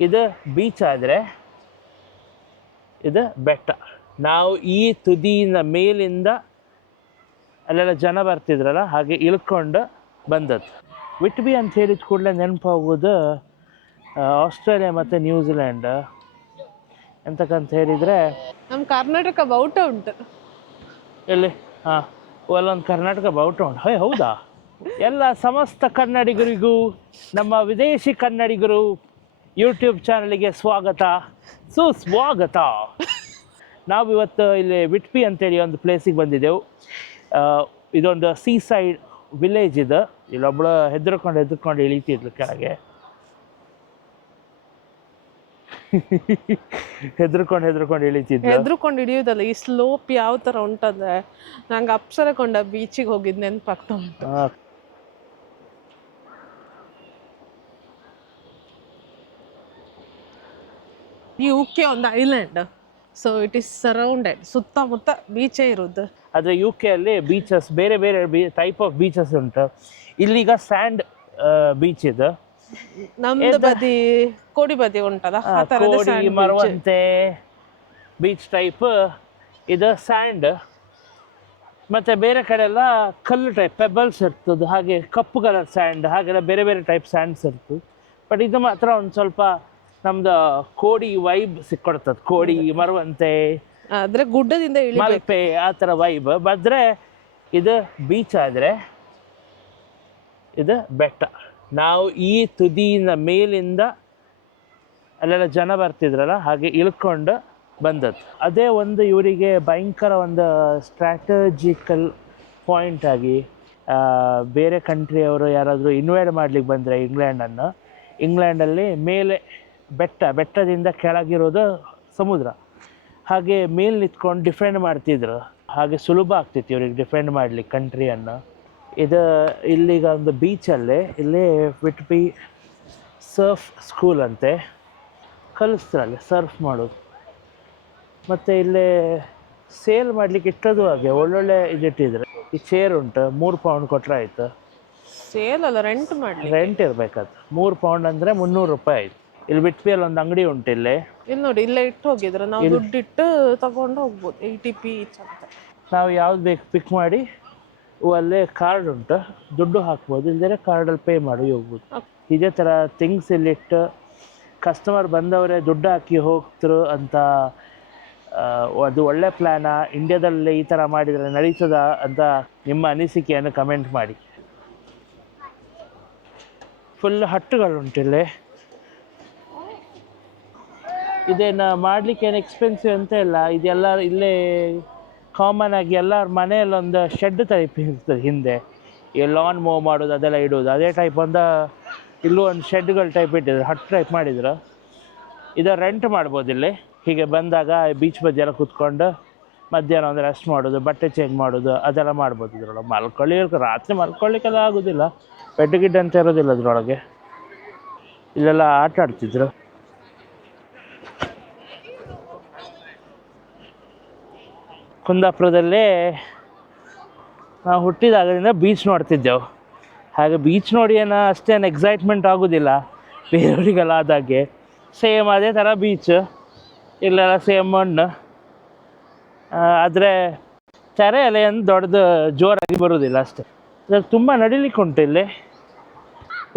ಇದು ಬೀಚ್ ಆದರೆ ಇದು ಬೆಟ್ಟ. ನಾವು ಈ ತುದಿಯಿಂದ ಮೇಲಿಂದ ಅಲ್ಲೆಲ್ಲ ಜನ ಬರ್ತಿದ್ರಲ್ಲ ಹಾಗೆ ಇಳ್ಕೊಂಡು ಬಂದದ್ದು. ವಿಟ್ಬಿ ಅಂತ ಹೇಳಿದ ಕೂಡಲೇ ನೆನಪಾಗೋದು ಆಸ್ಟ್ರೇಲಿಯಾ ಮತ್ತು ನ್ಯೂಜಿಲ್ಯಾಂಡ್. ಎಂತಕ್ಕಂತ ಹೇಳಿದರೆ ನಮ್ಮ ಕರ್ನಾಟಕ ಬಾವುಟ ಉಂಟು ಎಲ್ಲಿ? ಹಾಂ, ಅಲ್ಲೊಂದು ಕರ್ನಾಟಕ ಬಾವುಟ ಉಂಟು. ಹೌದಾ? ಎಲ್ಲ ಸಮಸ್ತ ಕನ್ನಡಿಗರಿಗೂ ನಮ್ಮ ವಿದೇಶಿ ಕನ್ನಡಿಗರು ಯೂಟ್ಯೂಬ್ ಚಾನಲಿಗೆ ಸ್ವಾಗತ, ಸುಸ್ವಾಗತ. ನಾವಿವತ್ತು ಇಲ್ಲಿ ವಿಟ್ಬಿ ಅಂತೇಳಿ ಒಂದು ಪ್ಲೇಸಿಗೆ ಬಂದಿದ್ದೆವು. ಇದೊಂದು ಸೀ ಸೈಡ್ ವಿಲೇಜ್ ಇದು. ಇಲ್ಲೊಬ್ಬಳು ಹೆದರ್ಕೊಂಡು ಇಳಿತಿದ್ಲು ಕೆಳಗೆ. ಹೆದರ್ಕೊಂಡು ಇಳಿತಿದ್ಲು. ಹೆದ್ರುಕೊಂಡು ಹಿಡಿಯೋದಲ್ಲ, ಈ ಸ್ಲೋಪ್ ಯಾವ ಥರ ಉಂಟಂದ್ರೆ ನಂಗೆ ಅಪ್ಸರಕೊಂಡ ಬೀಚಿಗೆ ಹೋಗಿದ್ದು ನೆನಪಾಗ್ತಾ ಉಂಟು. UK ಒಂದು island, so it is surrounded, ಸುತ್ತಮುತ್ತ ಬೀಚೇ ಇರೋದು. ಆದರೆ UK ಅಲ್ಲಿ ಬೀಚಸ್ ಬೇರೆ ಬೇರೆ ಟೈಪ್ ಆಫ್ ಬೀಚಸ್ ಉಂಟು. ಇಲ್ಲಿಗ ಸ್ಯಾಂಡ್ ಬೀಚ್ ಇದು. ನಮ್ದು ಬದಿ ಕೋಡಿ ಬದಿ ಉಂಟಲ್ಲ, ಆ ಥರದ ಕೋಡಿ ಮರವಂತೆ ಬೀಚ್ ಟೈಪ್ ಇದು ಸ್ಯಾಂಡ್. ಮತ್ತು ಬೇರೆ ಕಡೆ ಎಲ್ಲ ಕಲ್ಲು ಟೈಪ್ ಪೆಬಲ್ಸ್ ಇರ್ತದೆ, ಹಾಗೆ ಕಪ್ಪು ಕಲರ್ ಸ್ಯಾಂಡ್, ಹಾಗೆಲ್ಲ ಬೇರೆ ಬೇರೆ ಟೈಪ್ ಸ್ಯಾಂಡ್ಸ್ ಇರ್ತದೆ. ಬಟ್ ಇದು ಮಾತ್ರ ಒಂದು ಸ್ವಲ್ಪ ನಮ್ದು ಕೋಡಿ ವೈಬ್ ಸಿಕ್ಕೊಡ್ತದೆ. ಕೋಡಿ ಮರವಂತೆ ಆದರೆ ಗುಡ್ಡದಿಂದ ಮಲ್ಪೆ ಆ ಥರ ವೈಬ್. ಆದರೆ ಇದು ಬೀಚ್ ಆದರೆ ಇದು ಬೆಟ್ಟ. ನಾವು ಈ ತುದಿಯಿಂದ ಮೇಲಿಂದ ಅಲ್ಲೆಲ್ಲ ಜನ ಬರ್ತಿದ್ರಲ್ಲ ಹಾಗೆ ಇಳ್ಕೊಂಡು ಬಂದದ್ದು. ಅದೇ ಒಂದು ಇವರಿಗೆ ಭಯಂಕರ ಒಂದು ಸ್ಟ್ರಾಟಜಿಕಲ್ ಪಾಯಿಂಟ್ ಆಗಿ ಬೇರೆ ಕಂಟ್ರಿಯವರು ಯಾರಾದರೂ ಇನ್ವೈಟ್ ಮಾಡ್ಲಿಕ್ಕೆ ಬಂದರೆ ಇಂಗ್ಲೆಂಡಲ್ಲಿ ಮೇಲೆ ಬೆಟ್ಟದಿಂದ ಕೆಳಗಿರೋದು ಸಮುದ್ರ. ಹಾಗೆ ಮೇಲೆ ನಿಂತ್ಕೊಂಡು ಡಿಫೆಂಡ್ ಮಾಡ್ತಿದ್ರು. ಹಾಗೆ ಸುಲಭ ಆಗ್ತಿತ್ತು ಇವ್ರಿಗೆ ಡಿಫೆಂಡ್ ಮಾಡ್ಲಿಕ್ಕೆ ಕಂಟ್ರಿಯನ್ನು. ಇದು ಇಲ್ಲಿಗ ಒಂದು ಬೀಚಲ್ಲೇ ಇಲ್ಲಿ ವಿಟ್ಬಿ ಸರ್ಫ್ ಸ್ಕೂಲ್ ಅಂತೆ, ಕಲಿಸ್ತಾರಲ್ಲ ಸರ್ಫ್ ಮಾಡೋದು. ಮತ್ತು ಇಲ್ಲೇ ಸೇಲ್ ಮಾಡಲಿಕ್ಕೆ ಇಟ್ಟದು ಹಾಗೆ ಒಳ್ಳೊಳ್ಳೆ ಇದಿಟ್ಟಿದ್ರೆ. ಈ ಚೇರ್ ಉಂಟು, 3 ಪೌಂಡ್ ಕೊಟ್ಟರೆ ಆಯಿತು. ಸೇಲ್ ಅಲ್ಲ, ರೆಂಟ್ ಇರಬೇಕಾದ್ರು. 3 ಪೌಂಡ್ ಅಂದರೆ 300 ರೂಪಾಯಿ ಆಯಿತು. ಇಲ್ಲಿ ವಿಟ್ಬಿಯಲ್ಲಿ ಒಂದು ಅಂಗಡಿ ಉಂಟು ಇಲ್ಲಿ ನೋಡಿ, ಇಲ್ಲೇ ಇಟ್ಟು ಹೋಗಿದ್ರೆ ನಾವು ದುಡ್ಡಿಟ್ಟು ತಗೊಂಡು ಹೋಗ್ಬೋದು. 80p ಅಂತ ನಾವು ಯಾವ್ದು ಬೇಕು ಪಿಕ್ ಮಾಡಿ ಅಲ್ಲೇ ಕಾರ್ಡ್ ಉಂಟು, ದುಡ್ಡು ಹಾಕ್ಬೋದು. ಇಲ್ಲದೇ ಕಾರ್ಡಲ್ಲಿ ಪೇ ಮಾಡಿ ಹೋಗ್ಬೋದು. ಇದೇ ಥರ ಥಿಂಗ್ಸ್ ಇಲ್ಲಿಟ್ಟು ಕಸ್ಟಮರ್ ಬಂದವರೇ ದುಡ್ಡು ಹಾಕಿ ಹೋಗ್ತರು ಅಂತ ಅದು ಒಳ್ಳೆ ಪ್ಲ್ಯಾನ? ಇಂಡಿಯಾದಲ್ಲಿ ಈ ಥರ ಮಾಡಿದರೆ ನಡೀತದ ಅಂತ ನಿಮ್ಮ ಅನಿಸಿಕೆಯನ್ನು ಕಮೆಂಟ್ ಮಾಡಿ. ಫುಲ್ ಹಟ್ಟುಗಳುಂಟಿಲ್ಲಿ. ಇದೇನು ಮಾಡಲಿಕ್ಕೆ ಏನು ಎಕ್ಸ್ಪೆನ್ಸಿವ್ ಅಂತ ಇಲ್ಲ. ಇದೆಲ್ಲ ಇಲ್ಲೇ ಕಾಮನ್ ಆಗಿ ಎಲ್ಲರ ಮನೆಯಲ್ಲೊಂದು ಶೆಡ್ ಟೈಪ್ ಇರ್ತದೆ ಹಿಂದೆ, ಈ ಲಾನ್ ಮೂವ್ ಮಾಡೋದು ಅದೆಲ್ಲ ಇಡೋದು. ಅದೇ ಟೈಪ್ ಇಲ್ಲೂ ಒಂದು ಶೆಡ್ಗಳು ಟೈಪ್ ಇಟ್ಟಿದ್ರು, ಹಟ್ಟು ಟೈಪ್ ಮಾಡಿದ್ರು. ಇದು ರೆಂಟ್ ಮಾಡ್ಬೋದು ಇಲ್ಲಿ. ಹೀಗೆ ಬಂದಾಗ ಬೀಚ್ ಬದಿ ಎಲ್ಲ ಕೂತ್ಕೊಂಡು ಮಧ್ಯಾಹ್ನ ಒಂದು ರೆಸ್ಟ್ ಮಾಡೋದು, ಬಟ್ಟೆ ಚೇಂಜ್ ಮಾಡೋದು ಅದೆಲ್ಲ ಮಾಡ್ಬೋದು. ಇದ್ರೊಳಗೆ ರಾತ್ರಿ ಮಲ್ಕೊಳ್ಳಿಕ್ಕೆಲ್ಲ ಆಗೋದಿಲ್ಲ, ಬೆಡ್ ಗಿಡ್ ಅಂತ ಇರೋದಿಲ್ಲ ಅದ್ರೊಳಗೆ. ಇಲ್ಲೆಲ್ಲ ಆಟ ಆಡ್ತಿದ್ರು. ಕುಂದಾಪುರದಲ್ಲೇ ನಾವು ಹುಟ್ಟಿದಾಗದಿಂದ ಬೀಚ್ ನೋಡ್ತಿದ್ದೆವು. ಹಾಗೆ ಬೀಚ್ ನೋಡಿ ಅಷ್ಟೇನು ಎಕ್ಸೈಟ್ಮೆಂಟ್ ಆಗೋದಿಲ್ಲ ಬೇರೆಯವರಿಗೆಲ್ಲ ಆದಾಗೆ. ಸೇಮ್ ಅದೇ ಥರ ಬೀಚ್, ಇಲ್ಲೆಲ್ಲ ಸೇಮ್ ಮಣ್ಣು. ಆದರೆ ತೆರೆ ಅಲೆ ಏನು ದೊಡ್ಡದು ಜೋರಾಗಿ ಬರೋದಿಲ್ಲ ಅಷ್ಟೇ. ಅದ್ರಲ್ಲಿ ತುಂಬ ನಡಿಲಿಕ್ಕೆ ಉಂಟು ಇಲ್ಲಿ.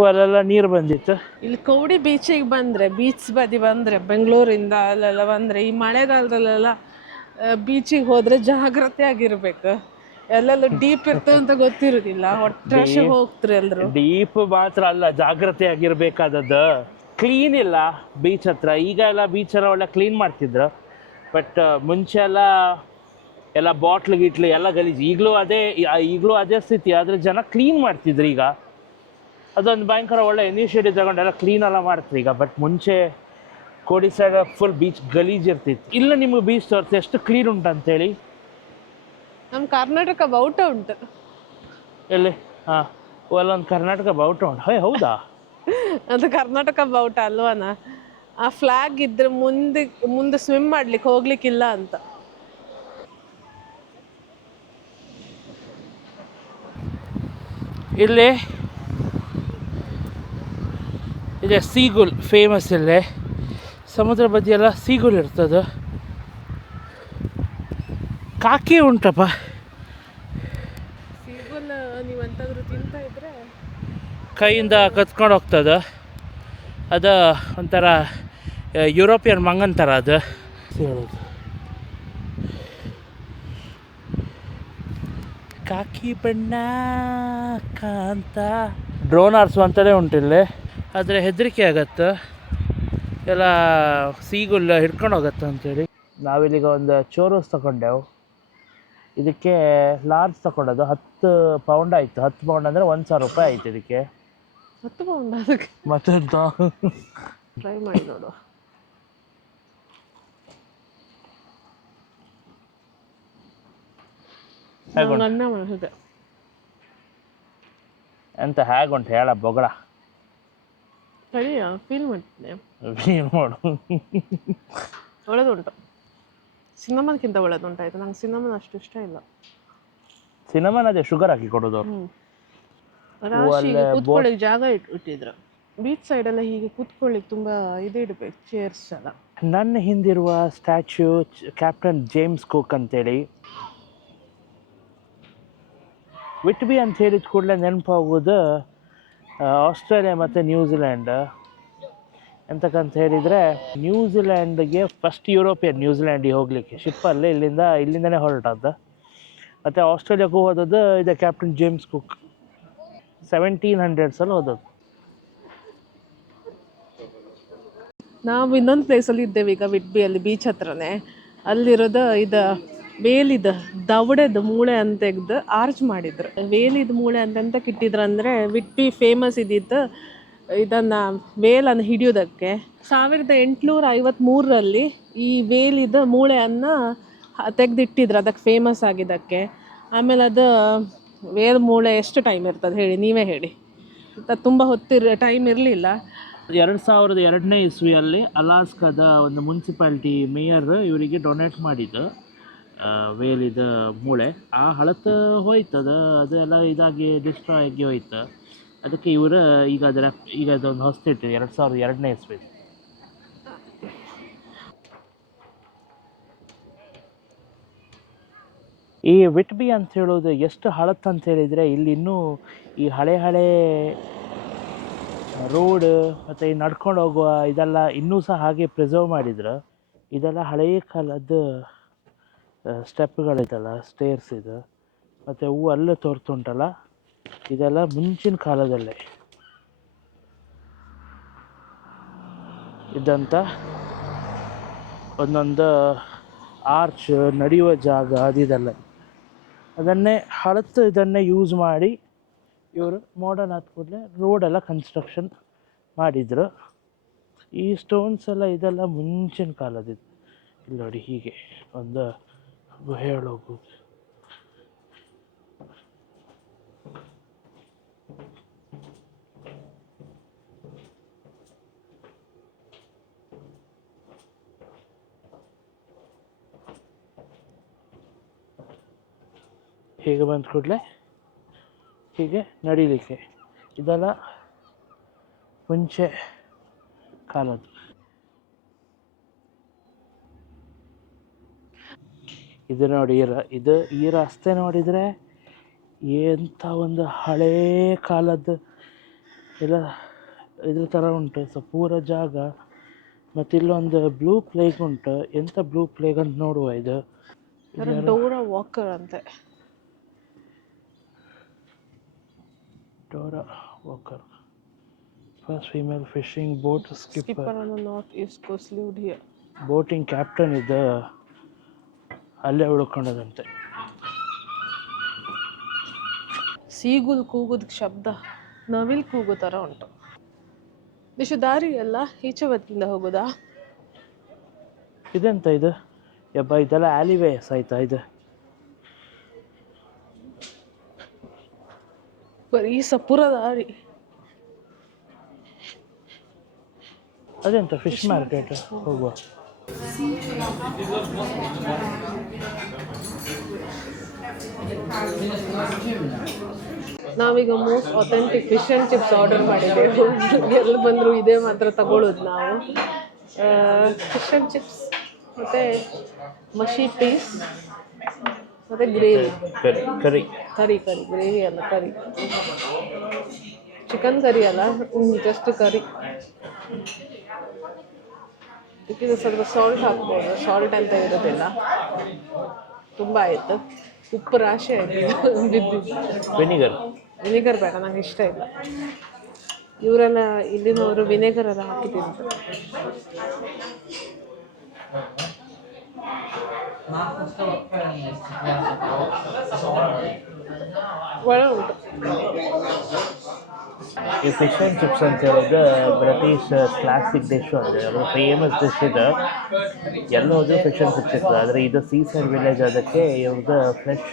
ಅಲ್ಲೆಲ್ಲ ನೀರು ಬಂದಿತ್ತು. ಇಲ್ಲಿ ಕೌಡಿ ಬೀಚಿಗೆ ಬಂದರೆ, ಬೀಚ್ ಬದಿ ಬಂದರೆ ಬೆಂಗಳೂರಿಂದ ಅಲ್ಲೆಲ್ಲ ಬಂದರೆ, ಈ ಮಳೆಗಾಲದಲ್ಲೆಲ್ಲ ಬೀಚಿಗೆ ಹೋದರೆ ಜಾಗ್ರತೆ ಆಗಿರ್ಬೇಕು. ಎಲ್ಲೆಲ್ಲ ಡೀಪ್ ಇರ್ತದೆ ಅಂತ ಗೊತ್ತಿರೋದಿಲ್ಲ, ಒಟ್ರಾಶಿ ಹೋಗ್ತಾರೆ ಎಲ್ಲರೂ. ಡೀಪ್ ಮಾತ್ರ ಅಲ್ಲ, ಜಾಗ್ರತೆ ಆಗಿರ್ಬೇಕಾದದ್ದು. ಕ್ಲೀನ್ ಇಲ್ಲ ಬೀಚ್ ಹತ್ರ. ಈಗ ಎಲ್ಲ ಬೀಚೆಲ್ಲ ಒಳ್ಳೆ ಕ್ಲೀನ್ ಮಾಡ್ತಿದ್ರು. ಬಟ್ ಮುಂಚೆ ಎಲ್ಲ ಬಾಟ್ಲು ಗಿಟ್ಲು ಎಲ್ಲ ಗಲೀಜು. ಈಗಲೂ ಅದೇ ಸ್ಥಿತಿ. ಆದರೆ ಜನ ಕ್ಲೀನ್ ಮಾಡ್ತಿದ್ರು. ಈಗ ಅದೊಂದು ಭಯಂಕರ ಒಳ್ಳೆ ಇನಿಷಿಯೇಟಿವ್ ತಗೊಂಡೆಲ್ಲ ಕ್ಲೀನೆಲ್ಲ ಮಾಡ್ತಾರೆ ಈಗ. ಬಟ್ ಮುಂಚೆ ಕೋಡಿ ಸೈಡ್ ಫುಲ್ ಬೀಚ್ ಗಲೀಜ್ ಇರ್ತಿತ್ತು. ಇಲ್ಲ ನಿಮ್ಗೆ ಬೀಚ್ ತೋರಿಸಿ ಎಷ್ಟು ಕ್ಲೀನ್ ಉಂಟು ಅಂತೇಳಿ. ನಮ್ಮ ಕರ್ನಾಟಕ ಬಾವುಟ ಉಂಟು ಎಲ್ಲಿ? ಹಾಂ, ಅಲ್ಲೊಂದು ಕರ್ನಾಟಕ ಬಾವುಟ ಉಂಟು. ಹೌದಾ? ಅದು ಕರ್ನಾಟಕ ಬಾವುಟ ಅಲ್ವಾನ? ಆ ಫ್ಲಾಗ್ ಇದ್ರೆ ಮುಂದೆ ಸ್ವಿಮ್ ಮಾಡ್ಲಿಕ್ಕೆ ಹೋಗ್ಲಿಕ್ಕಿಲ್ಲ ಅಂತ. ಇಲ್ಲಿ ಇದೆ ಸೀಗುಲ್ ಫೇಮಸ್. ಇಲ್ಲೇ ಸಮುದ್ರ ಬದಿಯೆಲ್ಲ ಸೀಗುಲ್ ಇರ್ತದೆ. ಕಾಕಿ ಉಂಟಪ್ಪ. ಸೀಗುಲ್ ನೀವು ಎಂತಾದ್ರೂ ತಿಂತಾ ಇದ್ರೆ ಕೈಯಿಂದ ಕತ್ಕೊಂಡು ಹೋಗ್ತದೆ. ಅದು ಒಂಥರ ಯುರೋಪಿಯನ್ ಮಂಗನ್ ಥರ ಅದು ಹೇಳೋದು. ಕಾಕಿ ಬಣ್ಣ ಕಾಂತ ಡ್ರೋನ್ ಆರಿಸುವಂಥದ್ದೇ ಉಂಟಿಲ್ಲಿ. ಆದರೆ ಹೆದರಿಕೆ ಆಗತ್ತೆ, ಎಲ್ಲ ಸೀಗುಲ್ ಹಿಡ್ಕೊಂಡು ಹೋಗುತ್ತೆ ಅಂತೇಳಿ. ನಾವಿಲ್ಲಿಗ ಒಂದು ಚೋರೋಸ್ ತಗೊಂಡೆವು. ಇದಕ್ಕೆ ಲಾರ್ಜ್ ತಗೊಂಡದು 10 ಪೌಂಡ್ ಆಯಿತು. 10 ಪೌಂಡ್ ಅಂದರೆ 1,000 ರೂಪಾಯಿ ಆಯಿತು ಇದಕ್ಕೆ. 10 ಪೌಂಡ್ ಅದಕ್ಕೆ ಮತ್ತೆಂತ ಟ್ರೈ ಮಾಡಿ ನೋಡು. ಅನ್ನ ಮಾಡಿದೆ ಎಂತ ಹೇಗುಂಟು ಹೇಳ ಬೊಗಳ ಸರಿಯಾ ಫೀಲ್ ಮಾಡ್ತೀನಿ. ಮಾಡು. ಒಳ್ಳೆದುಂಟು. ಸಿನ್ನಮನ್ಗಿಂತ ಒಳ್ಳೆದುಂಟಾಯ್ತು. ನಂಗೆ ಸಿನ್ನಮನ್ ಅಷ್ಟು ಇಷ್ಟ ಇಲ್ಲ. ಸಿನಮನ್ ಅದೇ ಶುಗರ್ ಹಾಕಿ ಕೊಡೋದು. ರಾಶಿ ಕೂತ್ಕೊಳ್ಳಿಕ್ಕೆ ಜಾಗ ಇಟ್ಟಿದ್ರು. ಬೀಚ್ ಸೈಡ್ ಎಲ್ಲ ಹೀಗೆ ಕೂತ್ಕೊಳ್ಳಿಕ್ಕೆ ತುಂಬಾ ಇದು ಇಡಬೇಕು, ಚೇರ್ಸ್ ಎಲ್ಲ. ನನ್ನ ಹಿಂದಿರುವ ಸ್ಟ್ಯಾಚ್ಯೂ ಕ್ಯಾಪ್ಟನ್ ಜೇಮ್ಸ್ ಕುಕ್ ಅಂತೇಳಿ. ವಿಟ್ಬಿ ಅಂತ ಹೇಳಿದ ಕೂಡಲೇ ನೆನಪಾಗೋದು ಆಸ್ಟ್ರೇಲಿಯಾ ಮತ್ತು ನ್ಯೂಜಿಲ್ಯಾಂಡ್. ಎಂತಕ್ಕಂತ ಹೇಳಿದರೆ ನ್ಯೂಜಿಲ್ಯಾಂಡ್ಗೆ ಫಸ್ಟ್ ಯುರೋಪಿಯನ್ ನ್ಯೂಜಿಲ್ಯಾಂಡಿಗೆ ಹೋಗಲಿಕ್ಕೆ ಶಿಪ್ಪಲ್ಲಿ ಇಲ್ಲಿಂದನೇ ಹೊರಟದ್ದು. ಮತ್ತು ಆಸ್ಟ್ರೇಲಿಯಾಕ್ಕೂ ಹೋದದ್ದು ಇದೆ ಕ್ಯಾಪ್ಟನ್ ಜೇಮ್ಸ್ ಕುಕ್. 1700s ಹೋದದ್ದು. ನಾವು ಇನ್ನೊಂದು ಪ್ಲೇಸಲ್ಲಿ ಇದ್ದೇವೆ ಈಗ, ವಿಟ್ಬಿಯಲ್ಲಿ ಬೀಚ್ ಹತ್ರನೇ. ಅಲ್ಲಿರೋದು ಇದು ವೇಲಿದ ದವಡೆದ ಮೂಳೆ ಅಂತ ತೆಗೆದು ಆರ್ಚ್ ಮಾಡಿದ್ರು. ವೇಲಿದ ಮೂಳೆ ಅಂತ ಇಟ್ಟಿದ್ರು ಅಂದರೆ ವಿಟ್ಬಿ ಫೇಮಸ್ ಇದ್ದಿತ್ತು ಇದನ್ನು ವೇಲನ್ನು ಹಿಡಿಯೋದಕ್ಕೆ. 1853ರಲ್ಲಿ ಈ ವೇಲಿದ ಮೂಳೆಯನ್ನು ತೆಗೆದಿಟ್ಟಿದ್ರು ಅದಕ್ಕೆ ಫೇಮಸ್ ಆಗಿದ್ದಕ್ಕೆ. ಆಮೇಲೆ ಅದು ವೇಲ್ ಮೂಳೆ ಎಷ್ಟು ಟೈಮ್ ಇರ್ತದೆ ಹೇಳಿ, ನೀವೇ ಹೇಳಿ. ಅದು ತುಂಬ ಟೈಮ್ ಇರಲಿಲ್ಲ. 2002ನೇ ಇಸ್ವಿಯಲ್ಲಿ ಅಲಾಸ್ಕಾದ ಒಂದು ಮುನ್ಸಿಪಾಲ್ಟಿ ಮೇಯರ್ ಇವರಿಗೆ ಡೊನೇಟ್ ಮಾಡಿದ್ದು ವೇಲಿದ ಮೂಳೆ. ಆ ಹಳತು ಹೋಯ್ತದ, ಅದೆಲ್ಲ ಇದಾಗಿ ಡಿಸ್ಟ್ರಾಯ್ ಆಗಿ ಹೋಯ್ತು. ಅದಕ್ಕೆ ಇವರು ಈಗ ಅದೊಂದು ಹೊಸ್ತಿಟ್ಟು 2002ನೇ ಇಸ್ವಿ. ಈ ವಿಟ್ಬಿ ಅಂತ ಹೇಳೋದು ಎಷ್ಟು ಹಳತ್ತು ಅಂತ ಹೇಳಿದರೆ, ಇಲ್ಲಿ ಇನ್ನೂ ಈ ಹಳೆ ರೋಡ್ ಮತ್ತು ಈ ನಡ್ಕೊಂಡು ಹೋಗುವ ಇದೆಲ್ಲ ಇನ್ನೂ ಸಹ ಹಾಗೆ ಪ್ರಿಸರ್ವ್ ಮಾಡಿದ್ರು. ಇದೆಲ್ಲ ಹಳೆಯ ಕಾಲದ ಸ್ಟೆಪ್ಗಳಿದಲ್ಲ, ಸ್ಟೇರ್ಸ್ ಇದು. ಮತ್ತು ಹೂವು ಅಲ್ಲೇ ತೋರ್ತುಂಟಲ್ಲ, ಇದೆಲ್ಲ ಮುಂಚಿನ ಕಾಲದಲ್ಲೇ ಇದ್ದಂಥ ಒಂದೊಂದು ಆರ್ಚ್, ನಡೆಯುವ ಜಾಗ ಅದಿದೆಲ್ಲ. ಅದನ್ನೇ ಇದನ್ನೇ ಯೂಸ್ ಮಾಡಿ ಇವರು ಮಾಡರ್ನ್ ಆದ ಕೂಡಲೇ ರೋಡೆಲ್ಲ ಕನ್ಸ್ಟ್ರಕ್ಷನ್ ಮಾಡಿದರು. ಈ ಸ್ಟೋನ್ಸ್ ಎಲ್ಲ ಇದೆಲ್ಲ ಮುಂಚಿನ ಕಾಲದಿದ್ದು. ಇಲ್ಲಿ ನೋಡಿ, ಹೀಗೆ ಒಂದು ಗುಹೆ ಹೋಗ್ಬೋದು. ಹೀಗೆ ಬಂದ ಕೂಡಲೇ ಹೀಗೆ ನಡೀಲಿಕ್ಕೆ ಇದೆಲ್ಲ ಮುಂಚೆ ಕಾಲದ್ದು. ಇದು ನೋಡಿ, ಈ ರಸ್ತೆ ನೋಡಿದರೆ ಎಂಥ ಒಂದು ಹಳೇ ಕಾಲದ್ದು ಎಲ್ಲ ಇದ್ರ ಥರ ಉಂಟು ಪೂರ ಜಾಗ. ಮತ್ತು ಇಲ್ಲೊಂದು ಬ್ಲೂ ಪ್ಲೇಗ್ ಉಂಟು. ಎಂಥ ಬ್ಲೂ ಪ್ಲೇಗ್ ಅಂತ ನೋಡುವ. ಇದು ಡೋರಾ ವಾಕರ್ ಅಂತೆ. Dora Walker, first female fishing boat skipper on the north east coast lived here. Boating captain ಇದು ಅಲ್ಲೇ ಉಳ್ಕೊಂಡದಂತೆ. ಸೀಗುಲ್ ಕೂಗೋದಕ್ಕೆ ಶಬ್ದ ನವಿಲ್ ಕೂಗೋ ಥರ ಉಂಟು. ದಾರಿ ಎಲ್ಲ ಈಚೆ ಬದಿಯಿಂದ ಹೋಗೋದಾ? ಇದೆಂತ ಇದು ಯಬ್ಬ, ಇದೆಲ್ಲ ಆಲಿವೇಸ್ ಆಯ್ತಾ? ಇದು ಬರೀ ಸಪುರ ದಾರಿ. ಅದೆಂತ ಫಿಶ್ ಮಾರ್ಕೆಟ್ ಹೋಗುವ. ನಾವೀಗ most authentic fish and chips order ಮಾಡಿದ್ದೇವೆ. ಎಲ್ಲ ಬಂದರೂ ಇದೇ ಮಾತ್ರ ತಗೊಳ್ಳೋದು ನಾವು. ಫಿಶ್ ಆ್ಯಂಡ್ ಚಿಪ್ಸ್ ಮತ್ತು ಮಶಿ ಪೀಸ್ ಮತ್ತು ಗ್ರೇವಿ. ಕರಿ ಗ್ರೇವಿ ಅಲ್ಲ, ಕರಿ. ಚಿಕನ್ ಕರಿ ಅಲ್ಲ, ಜಸ್ಟ್ ಕರಿ. ಇದಕ್ಕೆ ಸ್ವಲ್ಪ ಸಾಲ್ಟ್ ಹಾಕ್ಬೋದು, ಸಾಲ್ಟ್ ಅಂತ ಇರೋದಿಲ್ಲ. ತುಂಬ ಆಯಿತು, ಉಪ್ಪು ರಾಶಿ ಆಯಿತು ಬಿದ್ದಿದ್ದು. ವಿನೆಗರ್ ಬೇಡ, ನಂಗೆ ಇಷ್ಟ ಇಲ್ಲ. ಇವರೆಲ್ಲ ಇಲ್ಲಿನವರು ವಿನೆಗರ್ ಎಲ್ಲ ಹಾಕಿ ತಿಂತಾರೆ. ಒಳ್ಳೆ ಉಂಟು. ಈ ಫಿಶ್ ಆ್ಯಂಡ್ ಚಿಪ್ಸ್ ಅಂತ ಹೇಳಿದ್ರೆ ಬ್ರಿಟಿಷ್ ಕ್ಲಾಸಿಕ್ ಡಿಶ್ ಅಂದರೆ ಅದು ಫೇಮಸ್ ಡಿಶ್ ಇದೆ. ಎಲ್ಲ ಹೋದ್ರೆ ಫಿಶ್ ಆ್ಯಂಡ್ ಚಿಪ್ಸ್ ಇರ್ತದೆ. ಆದರೆ ಇದು ಸೀ ಸೈಡ್ ವಿಲೇಜ್, ಅದಕ್ಕೆ ಇವ್ರದ್ದು ಫ್ರೆಶ್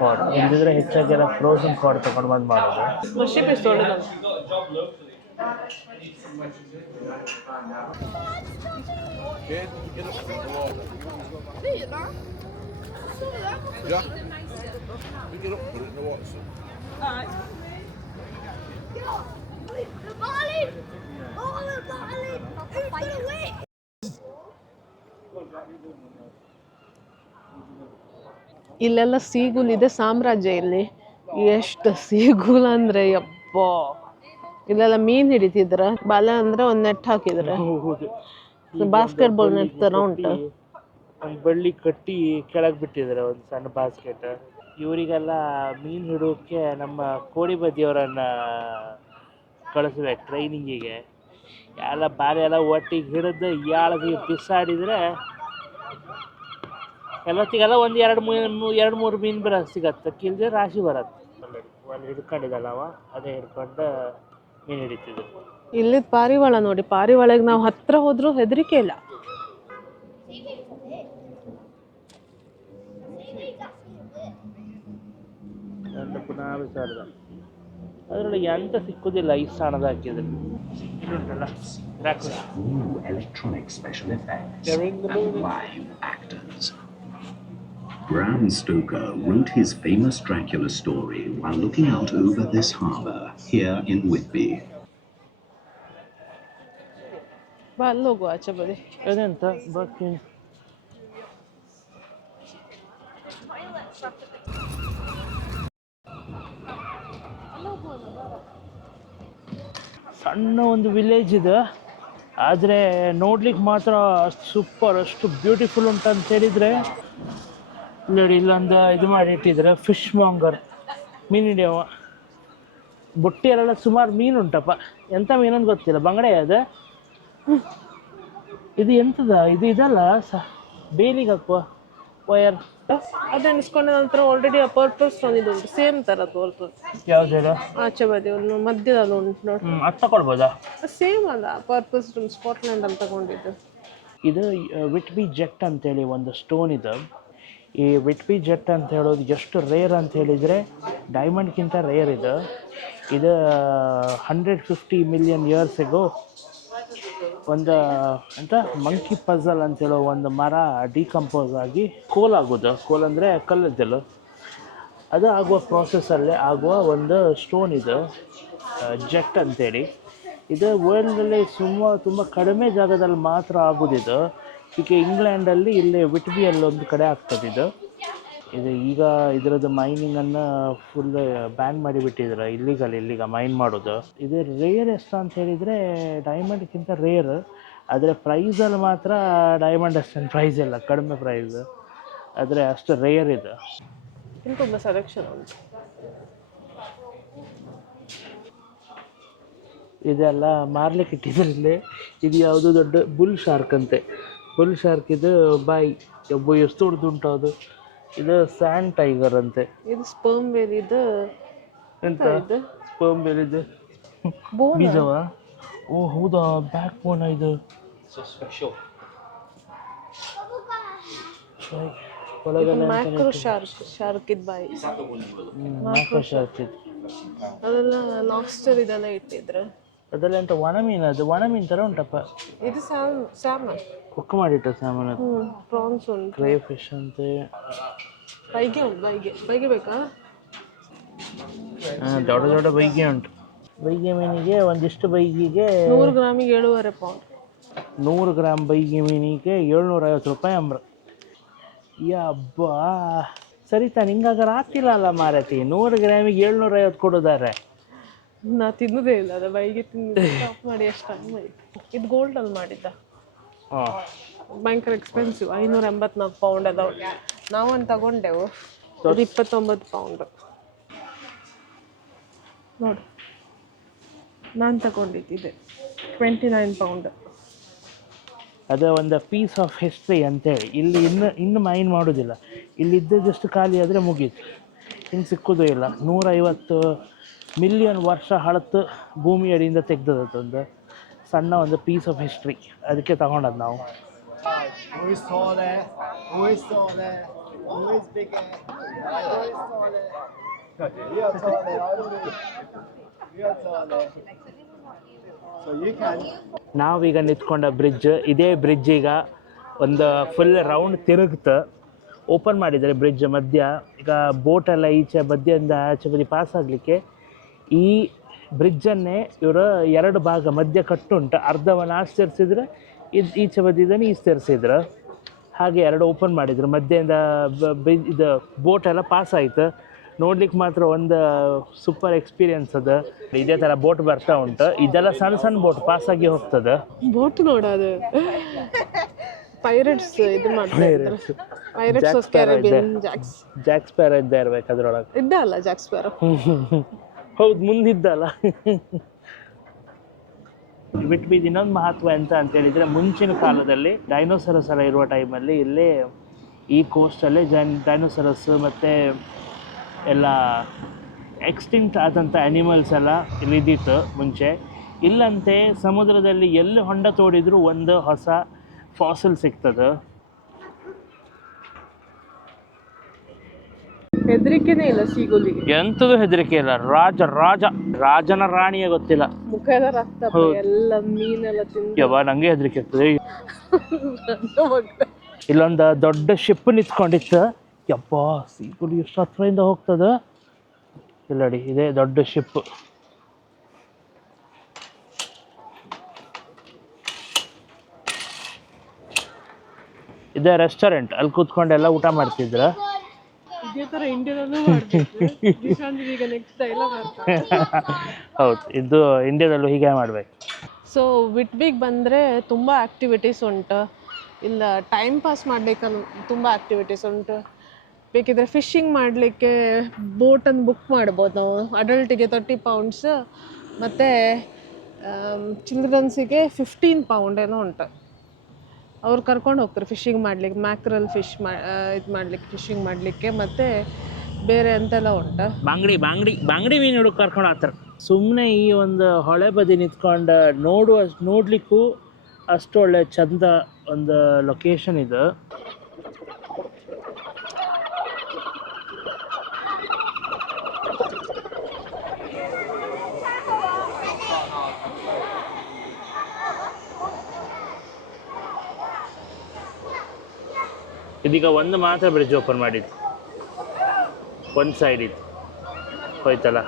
ಕಾರ್ಡ್ ಇಲ್ದಿದ್ರೆ ಹೆಚ್ಚಾಗಿ ಎಲ್ಲ ಫ್ರೋಸನ್ ಕಾರ್ಡ್ ತೊಗೊಂಡು ಬಂದು ಮಾಡೋದು. ಮಶಿ ಪೀಸ್ ಒಳ್ಳೆದು. ಇಲ್ಲೆಲ್ಲ ಸೀಗೂಲ್ ಇದೆ ಸಾಮ್ರಾಜ್ಯ. ಇಲ್ಲಿ ಎಷ್ಟು ಸೀಗೂಲ್ ಅಂದ್ರೆ ಯಪ್ಪ. ಇಲ್ಲೆಲ್ಲ ಮೀನ್ ಹಿಡಿತಿದ್ರ. ಬಲೆ ಅಂದ್ರೆ ಒಂದ್ ನೆಟ್ ಹಾಕಿದ್ರ, ಬಾಸ್ಕೆಟ್ ಬಾಲ್ ನೆಟ್ ತರ ಉಂಟು. ಬಳ್ಳಿ ಕಟ್ಟಿ ಕೆಳಗೆ ಬಿಟ್ಟಿದ್ದಾರೆ ಒಂದು ಸಣ್ಣ ಬಾಸ್ಕೆಟ್. ಇವರಿಗೆಲ್ಲ ಮೀನು ಹಿಡೋಕ್ಕೆ ನಮ್ಮ ಕೋಡಿ ಬದಿಯವರನ್ನ ಕಳಿಸ್ಬೇಕು ಟ್ರೈನಿಂಗಿಗೆ. ಎಲ್ಲ ಬಾರಿ ಎಲ್ಲ ಒಟ್ಟಿಗೆ ಹಿಡಿದು ಯಾಳಗಿ ಬಿಸಾಡಿದರೆ ಎಲ್ಲತ್ತಿಗೆಲ್ಲ ಒಂದು ಎರಡು ಮೂರು ಮೀನು ಸಿಗತ್ತೆ. ಕಿಲ್ದೆ ರಾಶಿ ಬರತ್ತೆ. ಒಂದು ಹಿಡ್ಕೊಂಡಿದ್ದಲ್ಲ ಅವ, ಅದೇ ಹಿಡ್ಕೊಂಡು ಮೀನು ಹಿಡಿತಿದ್ರು. ಇಲ್ಲಿದ್ ಪಾರಿವಾಳ ನೋಡಿ, ಪಾರಿವಾಳಗೆ ನಾವು ಹತ್ರ ಹೋದ್ರೂ ಹೆದರಿಕೆ ಇಲ್ಲ. ಪುನಃ ಬಿಸಾಡಿದ. ಅದರಲ್ಲಿ ಎಂತ ಸಿಕ್ಕುದಿಲ್ಲ ಈ ಸ್ಥಾನದ ಹಾಕಿದ್ರೆ. ಇನ್ನುಂಟಲ್ಲ electronic special effects and live actors. Bram Stoker wrote his famous Dracula story while looking out over this harbour here in Whitby. ಬಾ ಅಲ್ಲಿ ಹೋಗುವ ಆಚೆ ಬದಿ. ಅದೆಂತ ಬರ್ತೀನಿ. ಸಣ್ಣ ಒಂದು ವಿಲೇಜ್ ಇದೆ, ಆದರೆ ನೋಡ್ಲಿಕ್ಕೆ ಮಾತ್ರ ಅಷ್ಟು ಸೂಪರ್, ಅಷ್ಟು ಬ್ಯೂಟಿಫುಲ್ ಉಂಟಂತ ಹೇಳಿದರೆ ನೋಡಿ. ಇಲ್ಲೊಂದು ಇದು ಮಾಡಿ ಇಟ್ಟಿದ್ದಾರೆ, ಫಿಶ್ ಮಾಂಗರ್, ಮೀನು ಹಿಡಿಯವ. ಬುಟ್ಟಿಯಲ್ಲೆಲ್ಲ ಸುಮಾರು ಮೀನು ಉಂಟಪ್ಪ. ಎಂಥ ಮೀನಂತ ಗೊತ್ತಿಲ್ಲ, ಬಂಗಡೆ ಅದು. ಇದು ಎಂಥದ ಇದು? ಇದಲ್ಲ ಬೇಲಿಗೆ ಹಾಕುವ ವಯರ್. ಅದು ಎಣಿಸ್ಕೊಂಡ ನಂತರ ಆಲ್ರೆಡಿ ಆ ಪರ್ಪಸ್ ಒಂದು ಉಂಟು, ಸೇಮ್ ಥರ ತೋರ್ತು. ಯಾವ್ದು? ಆಚೆ ಬದಿ ಒಂದು ಮಧ್ಯದಲ್ಲಿ ಉಂಟು ನೋಡಿ. ಅದು ತಗೊಳ್ಬೋದಾ? ಸೇಮ್ ಅಲ್ಲ, ಪರ್ಪಸ್ ಸ್ಕಾಟ್ಲ್ಯಾಂಡ್ ಅಲ್ಲಿ ತಗೊಂಡಿದ್ದು. ಇದು ವಿಟ್ಬಿ ಜೆಟ್ ಅಂತೇಳಿ ಒಂದು ಸ್ಟೋನ್ ಇದೆ. ಈ ವಿಟ್ಬಿ ಜೆಟ್ ಅಂತ ಹೇಳೋದು ಎಷ್ಟು ರೇರ್ ಅಂತ ಹೇಳಿದರೆ ಡೈಮಂಡ್ಗಿಂತ ರೇರ್ ಇದೆ. ಇದು 150 ಮಿಲಿಯನ್ ಇಯರ್ಸಿಗೂ ಒಂದು ಎಂತ ಮಂಕಿ ಪಝಲ್ ಅಂತೇಳೋ ಒಂದು ಮರ ಡಿಕಂಪೋಸ್ ಆಗಿ ಕೋಲ್ ಆಗೋದು. ಕೋಲ್ ಅಂದರೆ ಕಲ್ಲಿದ್ದಲು. ಅದು ಆಗುವ ಪ್ರಾಸೆಸ್ಸಲ್ಲೇ ಆಗುವ ಒಂದು ಸ್ಟೋನ್ ಇದು ಜೆಟ್ ಅಂತೇಳಿ. ಇದು ವರ್ಲ್ಡಲ್ಲಿ ತುಂಬ ಕಡಿಮೆ ಜಾಗದಲ್ಲಿ ಮಾತ್ರ ಆಗೋದಿದು. ಈಗ ಇಂಗ್ಲೆಂಡಲ್ಲಿ ಇಲ್ಲಿ ವಿಟ್ಬಿಯಲ್ಲಿ ಒಂದು ಕಡೆ ಆಗ್ತದೆ ಇದು. ಈಗ ಇದರದ್ದು ಮೈನಿಂಗನ್ನು ಫುಲ್ ಬ್ಯಾನ್ ಮಾಡಿಬಿಟ್ಟಿದ್ದಾರೆ, ಇಲ್ಲಿಗ ಮೈನ್ ಮಾಡೋದು. ಇದು ರೇರ್ ಎಷ್ಟು ಅಂತ ಹೇಳಿದರೆ ಡೈಮಂಡ್ಗಿಂತ ರೇರ್, ಆದರೆ ಪ್ರೈಸಲ್ಲಿ ಮಾತ್ರ ಡೈಮಂಡ್ ಅಷ್ಟೇನು ಪ್ರೈಸ್ ಇಲ್ಲ, ಕಡಿಮೆ ಪ್ರೈಸ್, ಆದರೆ ಅಷ್ಟು ರೇರ್ ಇದು. ತುಂಬ ಸೆಲೆಕ್ಷನ್ ಉಂಟು. ಇದೆಲ್ಲ ಮಾರ್ಲಿಕ್ಕೆ ಇಟ್ಟಿದ್ರಲ್ಲಿ. ಇದು ಯಾವುದೋ ದೊಡ್ಡ ಬುಲ್ ಶಾರ್ಕ್ ಅಂತೆ. ಬುಲ್ ಶಾರ್ಕ್ ಇದು ಬಾಯಿ ಒಬ್ಬ ಎಷ್ಟು ಉಂಟು ಅದು. ಇದು ಸ್ಯಾಂಡ್ ಟೈಗರ್ ಅಂತೆ. ಇದು ಸ್ಪರ್ಮ್ ಬೇಲ್. ಇದು ಎಂತ ಸ್ಪರ್ಮ್ ಬೇಲ್? ಇದು ಬೀಜವಾ? ಓ ಹೌದಾ, ಬ್ಯಾಕ್ ಬೋನ್ ಇದು. ಮ್ಯಾಕ್ರೋ ಶಾರ್ಕ್ ಇದು ಬಾಯಿ. ಮ್ಯಾಕ್ರೋ ಶಾರ್ಕ್ ಇದು. ಅದೆಲ್ಲ ಲಾಬ್ಸ್ಟರ್ ಇದೆಲ್ಲ ಇಟ್ಟಿದ್ರು. ಅದೆಲ್ಲ ಎಂತ ಒಣ ಮೀನು? ಅದು ಒಣ ಮೀನು ಥರ ಉಂಟಪ್ಪ. ಇದು ಸ್ಯಾಮನ್ ಕುಕ್ ಮಾಡಿಟ್ಟ ಸ್ಯಾಮನ್. ಅದು ಪ್ರಾನ್ಸ್ ಉಂಟು. ಕ್ರೇ ಫಿಶ್ ಅಂತೆ. ಬೈಗೆ ಉಂಟು. ಬೈಗೆ ಬೇಕಾ? ದೊಡ್ಡ ದೊಡ್ಡ ಬೈಗೆ ಉಂಟು. ಬೈಗೆ ಮೀನಿಗೆ ಒಂದಿಷ್ಟು ಬೈಗಿಗೆ 100 ಗ್ರಾಮಿಗೆ 7.5 ಪೌಂಡ್. 100 ಗ್ರಾಮ್ ಬೈಗಿ ಮೀನಿಗೆ 750 ರೂಪಾಯಿ ಅಂಬ್ರ. ಯಬ್ಬಾ ಸರಿತಾ ನಿಂಗಾಗ ಆಗ್ತಿಲ್ಲ ಅಲ್ಲ ಮಾರತಿ, 100 ಗ್ರಾಮಿಗೆ 750 ಕೊಡೋದಾರೆ. ನಾ ತಿನ್ನೋದೇ ಇಲ್ಲ ಅದು, ಬೈಗೆ ತಿಂದು ಸ್ಟಾಪ್ ಮಾಡಿ ಎಷ್ಟು ಟೈಮ್ ಆಯ್ತು. ಇದು ಗೋಲ್ಡಲ್ಲಿ ಮಾಡಿದ್ದ, ಹಾಂ ಭಯಂಕರ ಎಕ್ಸ್ಪೆನ್ಸಿವ್, 584 ಪೌಂಡ್ ಅದಾವ. ನಾವೊಂದು ತಗೊಂಡೆವು, ಅದು 29 ಪೌಂಡ್ ನೋಡಿ. ನಾನು ತಗೊಂಡಿದ್ದಿದೆ 29 ಪೌಂಡ್. ಅದೇ ಒಂದು ಪೀಸ್ ಆಫ್ ಹಿಸ್ಟ್ರಿ ಅಂತೇಳಿ. ಇಲ್ಲಿ ಇನ್ನು ಮೈನ್ ಮಾಡೋದಿಲ್ಲ, ಇಲ್ಲಿ ಇದ್ದದಷ್ಟು ಖಾಲಿ ಆದರೆ ಮುಗೀತು, ಇನ್ನು ಸಿಕ್ಕೋದು ಇಲ್ಲ. 150 ಮಿಲಿಯನ್ ವರ್ಷ ಹಳತ್ತು ಭೂಮಿ ಅಡಿಯಿಂದ ತೆಗ್ದದೊಂದು ಸಣ್ಣ ಒಂದು ಪೀಸ್ ಆಫ್ ಹಿಸ್ಟ್ರಿ, ಅದಕ್ಕೆ ತಗೊಂಡದ್ದು ನಾವು. ನಾವೀಗ ನಿಂತ್ಕೊಂಡ ಬ್ರಿಡ್ಜ್, ಇದೇ ಬ್ರಿಡ್ಜ್ ಈಗ ಒಂದು ಫುಲ್ ರೌಂಡ್ ತಿರುಗ್ತ ಓಪನ್ ಮಾಡಿದ್ದಾರೆ ಬ್ರಿಡ್ಜ್ ಮಧ್ಯ. ಈಗ ಬೋಟೆಲ್ಲ ಈಚೆ ಬದಿಯಿಂದ ಆಚೆ ಬದಿ ಪಾಸ್ ಆಗಲಿಕ್ಕೆ ಈ ಬ್ರಿಡ್ಜನ್ನೇ ಇವರು 2 ಭಾಗ ಮಧ್ಯ ಕಟ್ಟುಂಟು, ಅರ್ಧವನ್ನು ಆಚೆ ಸೇರಿಸಿದ್ರೆ ಈಚೆ ಬದಿದ್ದನ್ನು ಈಚೆ ಸೇರಿಸಿದ್ರು, ಹಾಗೆ 2 ಓಪನ್ ಮಾಡಿದ್ರು. ಮಧ್ಯದಿಂದ ಇದು ಬೋಟ್ ಎಲ್ಲ ಪಾಸ್ ಆಯಿತು. ನೋಡ್ಲಿಕ್ಕೆ ಮಾತ್ರ ಒಂದು ಸೂಪರ್ ಎಕ್ಸ್ಪೀರಿಯನ್ಸ್ ಅದು. ಇದೇ ಥರ ಬೋಟ್ ಬರ್ತಾ ಉಂಟು, ಇದೆಲ್ಲ ಸಣ್ಣ ಸಣ್ಣ ಬೋಟ್ ಪಾಸ್ ಆಗಿ ಹೋಗ್ತದೆ. ಬೋಟ್ ನೋಡೋದು ಪೈರೇಟ್ಸ್ ಇದು ಮಾಡ್ತಾರೆ, ಪೈರೇಟ್ಸ್ ಕ್ಯಾರಿಬಿಯನ್ ಜಾಕ್ ಸ್ಪ್ಯಾರೋ ಇದ್ದೇ ಇರ್ಬೇಕು ಅದ್ರೊಳಗೆ. ಇದ್ದ ಅಲ್ಲ ಜಾಕ್ ಸ್ಪ್ಯಾರೋ? ಹೌದು, ಮುಂದಿದ್ದಲ್ಲ. ಬಿಟ್ಬಿದ್ದು ಇನ್ನೊಂದು ಮಹತ್ವ ಎಂತ ಅಂತ ಹೇಳಿದರೆ, ಮುಂಚಿನ ಕಾಲದಲ್ಲಿ ಡೈನೋಸರಸ್ ಎಲ್ಲ ಇರುವ ಟೈಮಲ್ಲಿ ಇಲ್ಲೇ ಈ ಕೋಸ್ಟಲ್ಲೇ ಡೈನೋಸರಸ್ ಮತ್ತು ಎಲ್ಲ ಎಕ್ಸ್ಟಿಂಕ್ಟ್ ಆದಂಥ ಆ್ಯನಿಮಲ್ಸ್ ಎಲ್ಲ ಇಲ್ಲಿದ್ದಿತ್ತು ಮುಂಚೆ. ಇಲ್ಲಂತೆ ಸಮುದ್ರದಲ್ಲಿ ಎಲ್ಲಿ ಹೊಂಡ ತೋಡಿದ್ರು ಒಂದು ಹೊಸ ಫಾಸಿಲ್ ಸಿಗ್ತದೆ. ಹೆದರಿಕೆನೇ ಇಲ್ಲ ಸೀಗೋಲಿಗೆ, ಎಂಥದ್ದು ಹೆದರಿಕೆ ಇಲ್ಲ. ರಾಜನ ರಾಣಿಯೇ ಗೊತ್ತಿಲ್ಲ, ಮುಖ ಎಲ್ಲ ರಕ್ತ, ಎಲ್ಲ ಮೀನೆಲ್ಲ ತಿಂದು. ಯವ್ವ ನಂಗೆ ಹೆದರಿಕೆ ಆಗ್ತದೆ. ಇಲ್ಲೊಂದು ದೊಡ್ಡ ಶಿಪ್ ನಿಂತ್ಕೊಂಡಿತ್ತು, ಯಪ್ಪ ಸೀಗುಲಿ ಎಷ್ಟು ಹತ್ರದಿಂದ ಹೋಗ್ತದೆ. ಇಲ್ಲಡಿ ಇದೇ ದೊಡ್ಡ ಶಿಪ್. ಇದೇ ರೆಸ್ಟೋರೆಂಟ್, ಅಲ್ಲಿ ಕೂತ್ಕೊಂಡೆಲ್ಲ ಊಟ ಮಾಡ್ತಿದ್ರ. ಇದೇ ಥರ ಇಂಡಿಯಾದಲ್ಲೂ ಮಾಡ್ಬೇಕು. ಈಗ ನೆಕ್ಸ್ಟ್ ಡೈಲಾಗ್ ಮಾಡ್ತಾರೆ. ಹೌದು, ಇದು ಇಂಡಿಯಾದಲ್ಲೂ ಹೀಗೆ ಮಾಡ್ಬೇಕು. ಸೊ ವಿಟ್ಬಿಗೆ ಬಂದರೆ ತುಂಬ ಆ್ಯಕ್ಟಿವಿಟೀಸ್ ಉಂಟು. ಇಲ್ಲ ಟೈಮ್ ಪಾಸ್ ಮಾಡಲಿಕ್ಕೆ ತುಂಬ ಆ್ಯಕ್ಟಿವಿಟೀಸ್ ಉಂಟು. ಬೇಕಿದ್ರೆ ಫಿಶಿಂಗ್ ಮಾಡಲಿಕ್ಕೆ ಬೋಟನ್ನು ಬುಕ್ ಮಾಡ್ಬೋದು ನಾವು. ಅಡಲ್ಟಿಗೆ 30 ಪೌಂಡ್ಸ್ ಮತ್ತು ಚಿಲ್ಡ್ರನ್ಸಿಗೆ 15 ಪೌಂಡ್ ಏನೋ ಉಂಟು. ಅವ್ರು ಕರ್ಕೊಂಡು ಹೋಗ್ತಾರೆ ಫಿಶಿಂಗ್ ಮಾಡಲಿಕ್ಕೆ, ಮ್ಯಾಕ್ರಲ್ ಫಿಶ್ ಇದು ಮಾಡಲಿಕ್ಕೆ, ಫಿಶಿಂಗ್ ಮಾಡಲಿಕ್ಕೆ. ಮತ್ತು ಬೇರೆ ಅಂತೆಲ್ಲ ಉಂಟು. ಬಾಂಗಡಿ ಮೀನು ಹುಡುಗ ಕರ್ಕೊಂಡು ಹೋಗ್ತಾರೆ. ಸುಮ್ಮನೆ ಈ ಒಂದು ಹೊಳೆ ಬದಿ ನಿಂತ್ಕೊಂಡು ನೋಡಲಿಕ್ಕೂ ಅಷ್ಟು ಒಳ್ಳೆ ಚಂದ ಒಂದು ಲೊಕೇಶನ್ ಇದು. ಇದೀಗ ಒಂದು ಮಾತ್ರ ಬ್ರಿಡ್ಜ್ ಓಪನ್ ಮಾಡಿದ್ದು, ಒಂದು ಸೈಡ್ ಇತ್ತು ಹೋಯ್ತಲ್ಲ,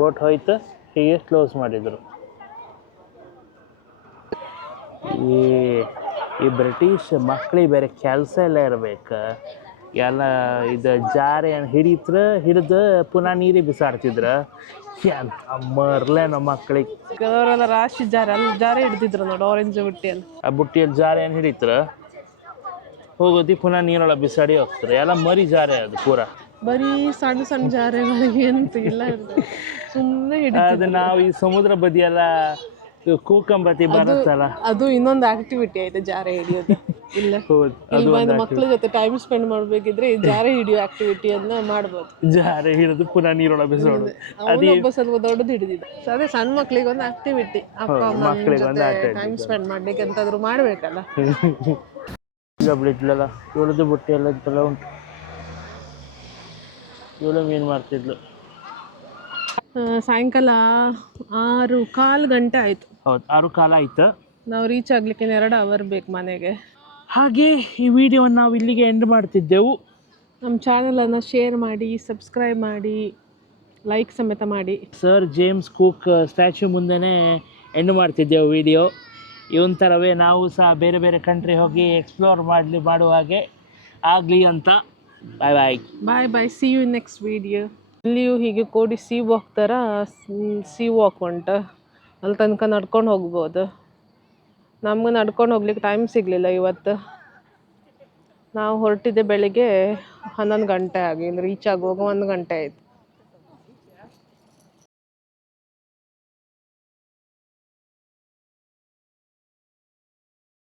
ಬೋಟ್ ಹೋಯ್ತು, ಹೀಗೆ ಕ್ಲೋಸ್ ಮಾಡಿದರು. ಈ ಬ್ರಿಟಿಷ್ ಮಕ್ಕಳಿಗೆ ಬೇರೆ ಕೆಲಸ ಎಲ್ಲ ಇರ್ಬೇಕು, ಎಲ್ಲ ಇದು ಜಾರೆ ಹಿಡಿದು ಪುನಃ ನೀರಿಗೆ ಬಿಸಾಡ್ತಿದ್ರು. ಮರ್ಲೆ ನಮ್ಮ ಮಕ್ಕಳಿಗೆ ಅವರೆಲ್ಲ ರಾಶಿ ಜಾರೆ ಹಿಡ್ದಿದ್ರು ನೋಡಿ, ಆರೆಂಜ್ ಬುಟ್ಟಿಯಲ್ಲಿ. ಆ ಬುಟ್ಟಿಯಲ್ಲಿ ಜಾರೆ ಏನು ಹಿಡಿತಾರೆ, ಹೋಗೋದಿ ಪುನಃ ನೀರೊಳಗೆ ಬಿಸಾಡಿ ಹೋಗ್ತಾರೆ. ಎಲ್ಲ ಮರಿ ಜಾರೆ ಅದು ಪೂರ, ಬರೀ ಸಣ್ಣ ಸಣ್ಣ ಜಾರೆಗಳಿಗೆ ಎಂತ ಇಲ್ಲ, ಸುಮ್ಮನೆ ಅದು ನಾವು ಈ ಸಮುದ್ರ ಬದಿಯೆಲ್ಲ ಕೂಕಂಬತಿ ಬರುತ್ತಲ್ಲ, ಅದು ಇನ್ನೊಂದು ಆಕ್ಟಿವಿಟಿ ಆಯ್ತು ಜಾರೆ ಹಿಡಿಯೋದು. ಇಲ್ಲ ಇಲ್ಲಿ ಬಂದು ಮಕ್ಕಳ ಜೊತೆ ಟೈಮ್ ಸ್ಪೆಂಡ್ ಮಾಡ್ಬೇಕಿದ್ರೆ ಈ ಜಾರೆ ಹಿಡಿಯೋ ಆಕ್ಟಿವಿಟಿಯನ್ನ ಮಾಡ್ಬೋದು. ಜಾರೆ ಹಿಡಿದು ಪುನಃ ನೀರೊಳಗೆ ಬಿಸಾಡೋದು. ಅವನೊಬ್ಬ ಸ್ವಲ್ಪ ದೊಡ್ಡದು ಹಿಡಿದಿದ್ದ. ಅದೇ ಸಣ್ಣ ಮಕ್ಳಿಗೆ ಒಂದು ಆಕ್ಟಿವಿಟಿ, ಅಪ್ಪ ಅಮ್ಮ ಜೊತೆ ಟೈಮ್ ಸ್ಪೆಂಡ್ ಮಾಡ್ಲಿಕ್ಕೆ ಎಂತಾದ್ರು ಮಾಡ್ಬೇಕಲ್ಲ. ಈಗ ಬಿಡ್ಲಲ್ಲ, ಇವಳದು ಬುಟ್ಟಿ ಎಲ್ಲ ಇದ್ದಲ್ಲ ಉಂಟು, ಇವಳು ಮೀನು ಮಾಡ್ತಿದ್ಲು. ಸಾಯಂಕಾಲ 6:15 ಆಯ್ತು. ಹೌದು, 6:15 ಆಯ್ತು. ನಾವು ರೀಚ್ ಆಗ್ಲಿಕ್ಕೆ 2 ಅವರ್ ಬೇಕು ಮನೆಗೆ. ಹಾಗೆ ಈ ವಿಡಿಯೋವನ್ನು ನಾವು ಇಲ್ಲಿಗೆ ಎಂಡ್ ಮಾಡ್ತಿದ್ದೆವು. ನಮ್ಮ ಚಾನಲನ್ನು ಶೇರ್ ಮಾಡಿ, ಸಬ್ಸ್ಕ್ರೈಬ್ ಮಾಡಿ, ಲೈಕ್ ಸಮೇತ ಮಾಡಿ. ಸರ್ ಜೇಮ್ಸ್ ಕುಕ್ ಸ್ಟ್ಯಾಚ್ಯೂ ಮುಂದೆನೇ ಎಂಡ್ ಮಾಡ್ತಿದ್ದೆವು ವಿಡಿಯೋ. ಇವನ್ ಥರವೇ ನಾವು ಸಹ ಬೇರೆ ಬೇರೆ ಕಂಟ್ರಿ ಹೋಗಿ ಎಕ್ಸ್ಪ್ಲೋರ್ ಮಾಡುವ ಹಾಗೆ ಆಗಲಿ ಅಂತ. ಬಾಯ್ ಬಾಯ್. ಬಾಯ್ ಬಾಯ್, ಸಿ ಯು ನೆಕ್ಸ್ಟ್ ವಿಡಿಯೋ. ಇಲ್ಲಿಯೂ ಹೀಗೆ ಕೋಡಿ ಸಿ ವಾಕ್ ಥರ ಸಿ ವಾಕ್ ಉಂಟು, ಅಲ್ಲಿ ತನಕ ನಡ್ಕೊಂಡು ಹೋಗ್ಬೋದು. ನಮ್ಗೆ ನಡ್ಕೊಂಡು ಹೋಗ್ಲಿಕ್ಕೆ ಟೈಮ್ ಸಿಗಲಿಲ್ಲ ಇವತ್ತು. ನಾವು ಹೊರಟಿದ್ದೆ ಬೆಳಿಗ್ಗೆ 11 ಗಂಟೆ ಆಗಿ, ಇಲ್ಲಿ ರೀಚ್ ಆಗುವಾಗ 1 ಗಂಟೆ ಆಯಿತು.